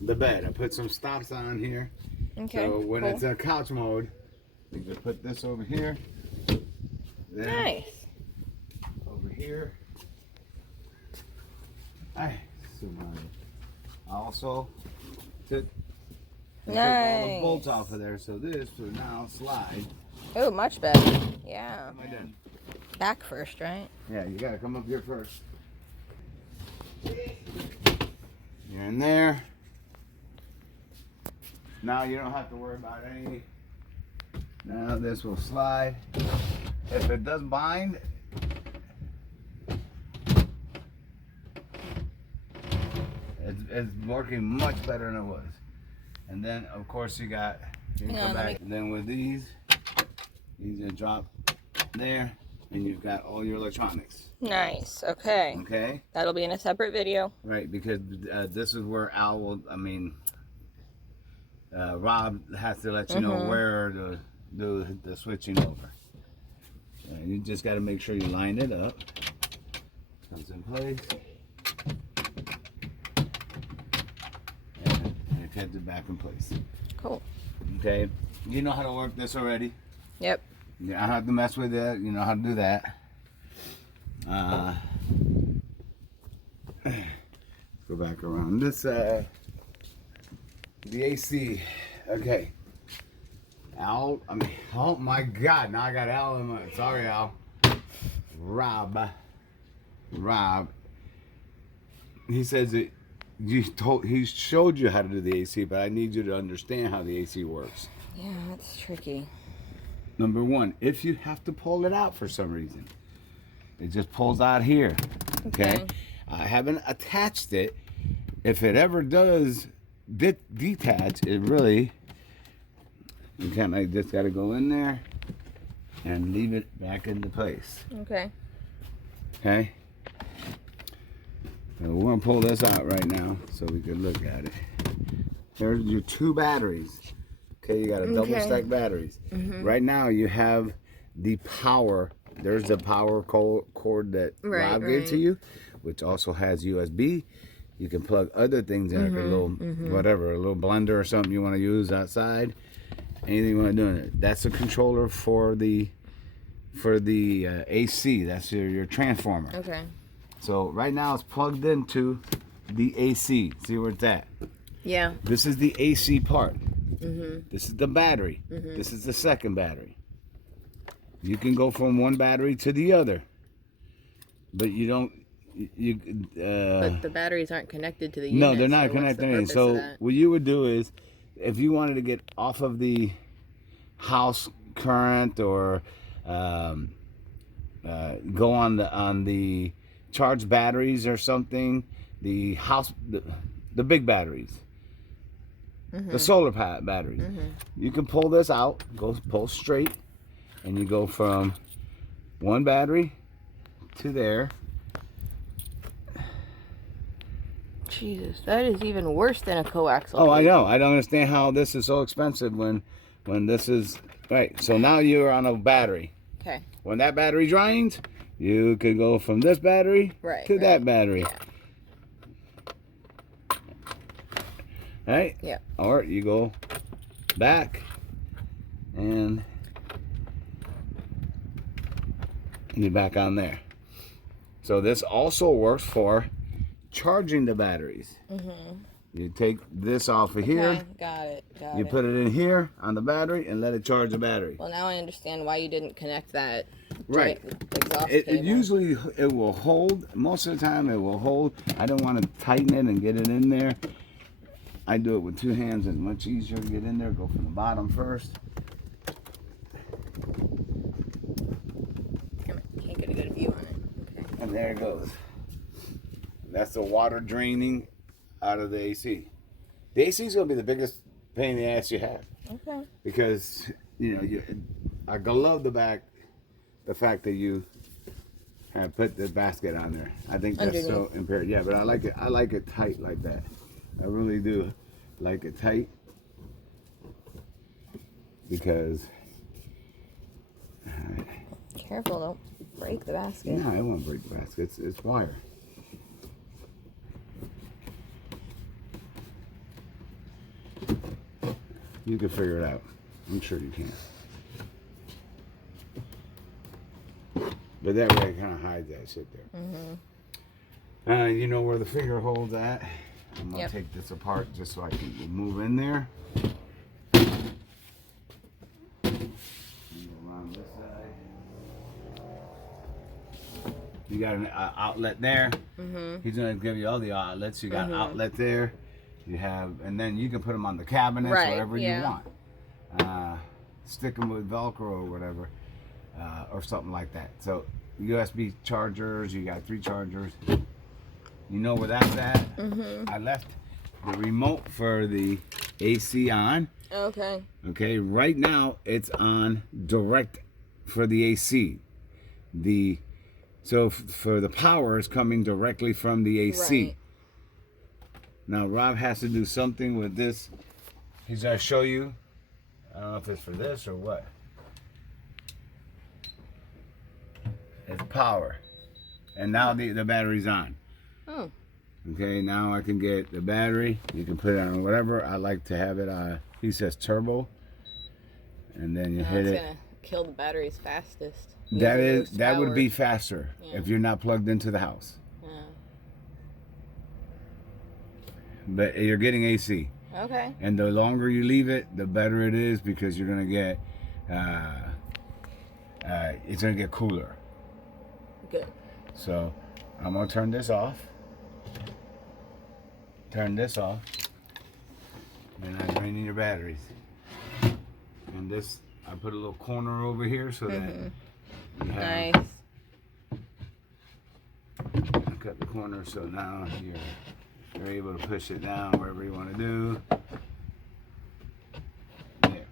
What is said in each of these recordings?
the bed. I put some stops on here. Okay. So when cool. it's in couch mode, you just put this over here. Then Nice. over here. I also took all the bolts off of there. So this will now slide. Oh, much better. Yeah. What am I doing? Back first, right? Yeah, you gotta come up here first. You're in there. Now you don't have to worry about any. Now this will slide. If it does bind, it's working much better than it was. And then of course you got, you can come back. And then with these just drop there, and you've got all your electronics. Nice. Okay. Okay. That'll be in a separate video. Right, because this is where Al will. Rob has to let you know where to do the switching over. You just got to make sure you line it up. Comes in place. And it heads it back in place. Cool. Okay. You know how to work this already. Yep. You don't have to mess with it. You know how to do that. Let's go back around. This, the AC. Okay. Al, oh my God. Now I got Al in my, sorry Al. Rob. He says that he showed you how to do the AC, but I need you to understand how the AC works. Yeah, that's tricky. Number one, if you have to pull it out for some reason, it just pulls out here. Okay. I haven't attached it. If it ever does detach, it really, you kind of just got to go in there and leave it back into place. Okay. Okay. So we're gonna pull this out right now so we can look at it. There's your two batteries. Okay, you got a double stack batteries. Right now you have the power. There's the power cord that Rob gave to you, which also has USB. You can plug other things in, like a little whatever, a little blender or something you want to use outside. Anything you want to do in it. That's a controller for the AC. That's your transformer. Okay. So right now it's plugged into the AC. See where it's at? Yeah. This is the AC part. This is the battery. This is the second battery. You can go from one battery to the other, but you don't. But the batteries aren't connected to the unit. No, they're not connected. So what you would do is, if you wanted to get off of the house current or go on the charged batteries or something, the big batteries. The solar batteries. You can pull this out, pull straight, and you go from one battery to there. Jesus, that is even worse than a coaxial. Oh, I know. I don't understand how this is so expensive when this is right. So now you're on a battery. Okay. When that battery drains, you can go from this battery to that battery. Yeah. Right? Yeah. Or you go back and you're back on there. So this also works for charging the batteries. You take this off of here. Okay, got it. You put it in here on the battery and let it charge the battery. Well, now I understand why you didn't connect that. Right. Exhaust It usually it will hold. Most of the time it will hold. I don't want to tighten it and get it in there. I do it with two hands. It's much easier to get in there. Go from the bottom first. Can't get a good view on it. Okay. And there it goes. That's the water draining out of the AC. The AC is going to be the biggest pain in the ass you have. Okay. Because, I love the fact that you have put the basket on there. I think that's so imperative. Yeah, but I like it tight like that. I really do like it tight. Because... Careful, don't break the basket. No, it won't break the basket. It's wire. You can figure it out. I'm sure you can. But that way it kind of hides that shit there. You know where the finger holds at. I'm going to take this apart just so I can move in there. Around this side. You got an outlet there. He's going to give you all the outlets. You got an outlet there. You have, and then you can put them on the cabinets, wherever you want. Stick them with Velcro or whatever, or something like that. So USB chargers, you got 3 chargers. You know where that's at? I left the remote for the AC on. Okay. Okay, right now it's on direct for the AC. So for the power is coming directly from the AC. Right. Now Rob has to do something with this. He's gonna show you. I don't know if it's for this or what. It's power. And now the battery's on. Oh. Okay, now I can get the battery. You can put it on whatever. I like to have it, he says turbo. And then you hit it. It's gonna kill the batteries fastest. That would be faster if you're not plugged into the house. But you're getting AC. Okay. And the longer you leave it, the better it is, because you're gonna get it's gonna get cooler. Good. So I'm gonna turn this off. Turn this off. Then I'm draining your batteries. And this, I put a little corner over here so that you have. Nice. I cut the corner so now you're able to push it down wherever you want to do. There.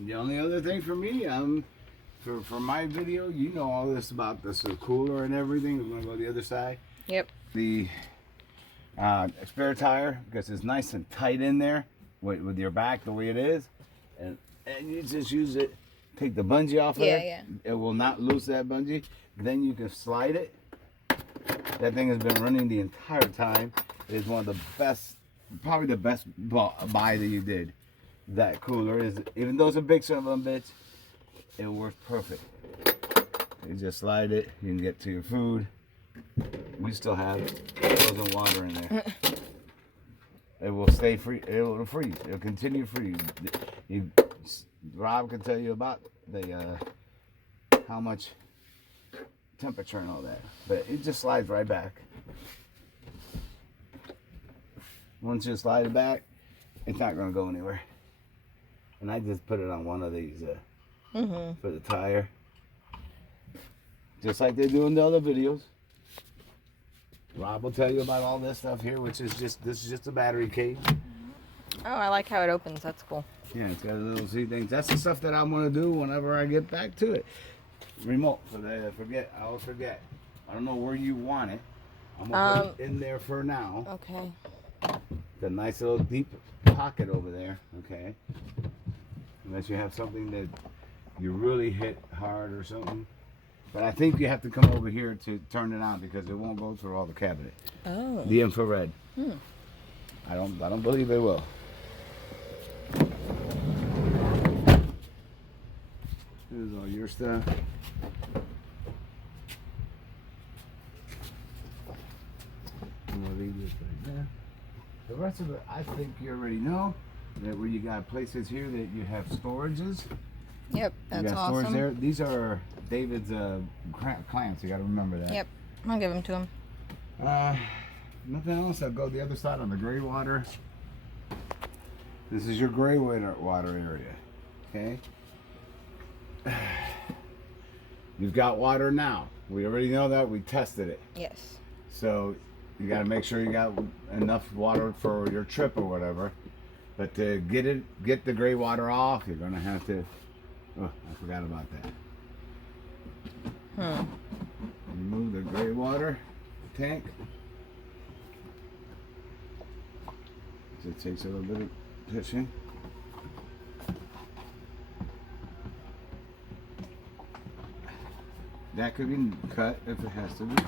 The only other thing for me, for my video, you know all this about this cooler and everything. We're gonna go to the other side. Yep. The spare tire, because it's nice and tight in there with your back the way it is, and you just use it. Take the bungee off of it. It will not loose that bungee. Then you can slide it. That thing has been running the entire time. It is one of the best, probably the best buy that you did. That cooler is, even though it's a big son of a bitch, it works perfect. You just slide it. You can get to your food. We still have frozen water in there. It will stay free. It will freeze. It will continue to freeze. Rob can tell you about the how much temperature and all that, but it just slides right back. Once you slide it back, it's not going to go anywhere. And I just put it on one of these for the tire, just like they do in the other videos. Rob will tell you about all this stuff here, which is this is just a battery cage. Oh, I like how it opens. That's cool. Yeah, it's got a little see things. That's the stuff that I want to do whenever I get back to it. Remote, so that I always forget. I don't know where you want it. I'm gonna put it in there for now. Okay. The nice little deep pocket over there. Okay. Unless you have something that you really hit hard or something. But I think you have to come over here to turn it on, because it won't go through all the cabinet. Oh. The infrared. I don't believe it will. Here's all your stuff. I'm gonna leave this right there. The rest of it, I think you already know. That where you got places here that you have storages. Yep, that's you got awesome. storage there. These are David's clamps. You got to remember that. Yep, I'll give them to him. Nothing else. I'll go the other side on the gray water. This is your gray water area. Okay. You've got water now. We already know that. We tested it. Yes. So you got to make sure you got enough water for your trip or whatever. But to get the gray water off, you're gonna have to. Oh, I forgot about that. Remove the gray water tank. So it takes a little bit of pushing. That could be cut if it has to be.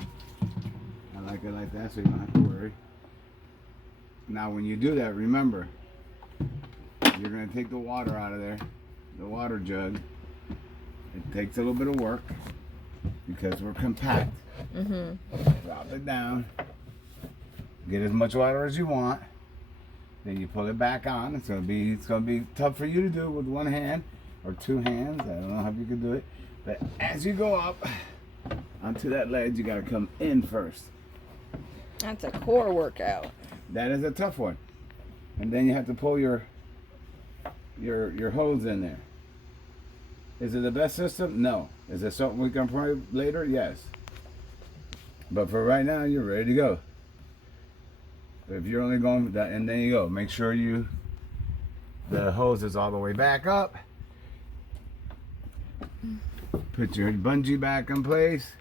I like it like that, so you don't have to worry. Now when you do that, remember, you're going to take the water out of there, the water jug. It takes a little bit of work because we're compact. Drop it down. Get as much water as you want. Then you pull it back on. It's gonna be tough for you to do with one hand or two hands. I don't know how you can do it. But as you go up onto that ledge, you gotta come in first. That's a core workout. That is a tough one. And then you have to pull your hose in there. Is it the best system? No. Is it something we can try later? Yes. But for right now, you're ready to go. But if you're only going with that, and then you go. Make sure the hose is all the way back up. Put your bungee back in place.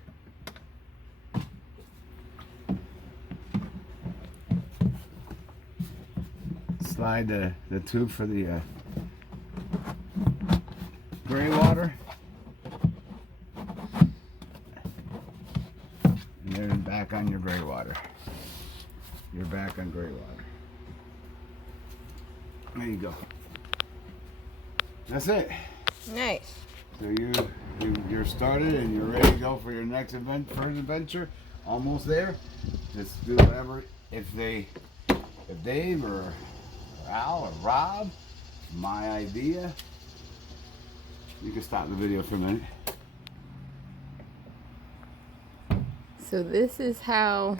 Slide the tube for the gray water. And then back on your gray water. You're back on gray water. There you go. That's it. Nice. So you're started and you're ready to go for your next first adventure. Almost there. Just do whatever. If Dave or Al or Rob, my idea. You can stop the video for a minute. So this is how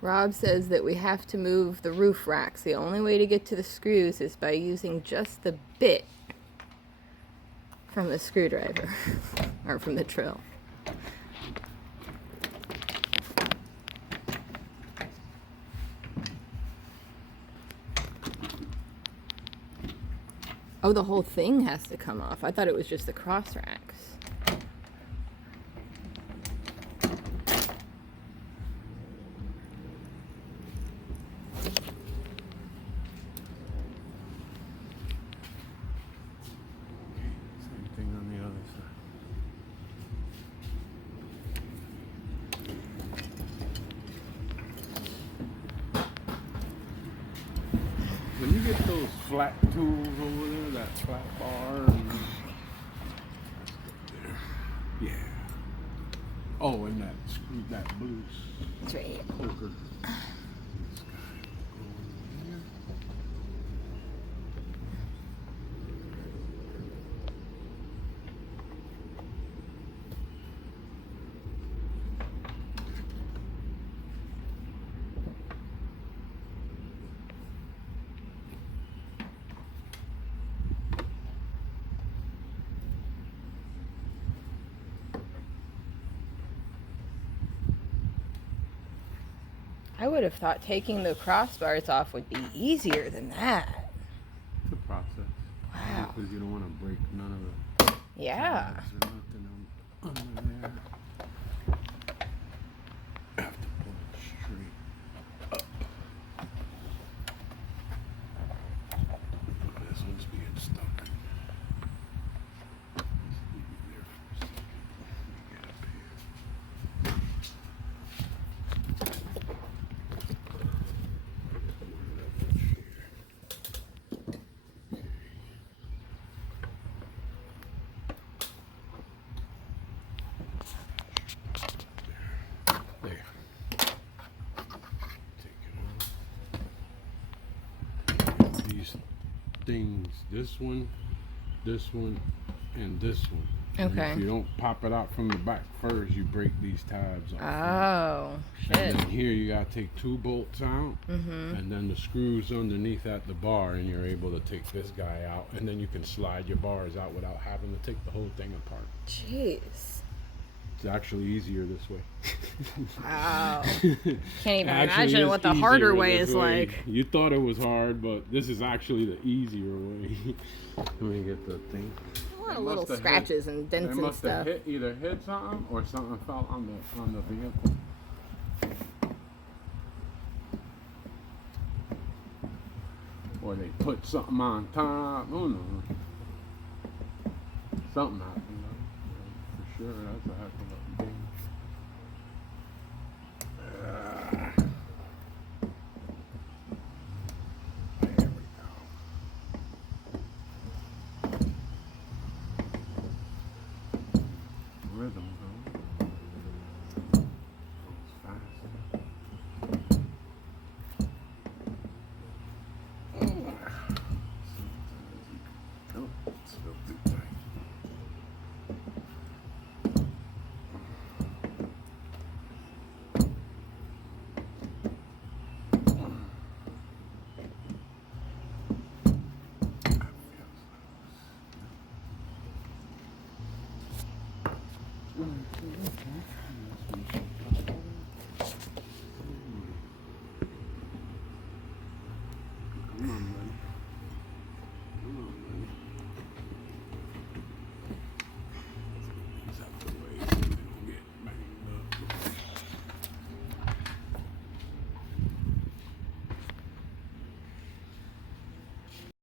Rob says that we have to move the roof racks. The only way to get to the screws is by using just the bit from the screwdriver or from the drill. Oh, the whole thing has to come off. I thought it was just the cross racks. Same thing on the other side. When you get those flat tools over there, that flat bar, and there. Yeah. Oh, and that blue That's right. poker. I would have thought taking the crossbars off would be easier than that. It's a process. Wow. Because you don't want to break none of the Yeah. tabs or nothing under there. Have to pull it straight up. This one's being stuck. Let's leave it there for a second. Let me get up here. There. Take it off. These things, this one, and this one. And Okay. if you don't pop it out from the back first, you break these tabs off. Oh, shit. And then here you gotta take two bolts out, and then the screws underneath at the bar, and you're able to take this guy out, and then you can slide your bars out without having to take the whole thing apart. Jeez. It's actually easier this way. Wow. Can't even Actually, imagine it's what the harder easier way this is like. You thought it was hard, but this is actually the easier way. Let me get the thing. A lot of It little must have scratches and They dents and must have stuff. either hit something or something fell on the vehicle. Or they put something on top. Who knows? Something happened though. For sure, that's a heck of a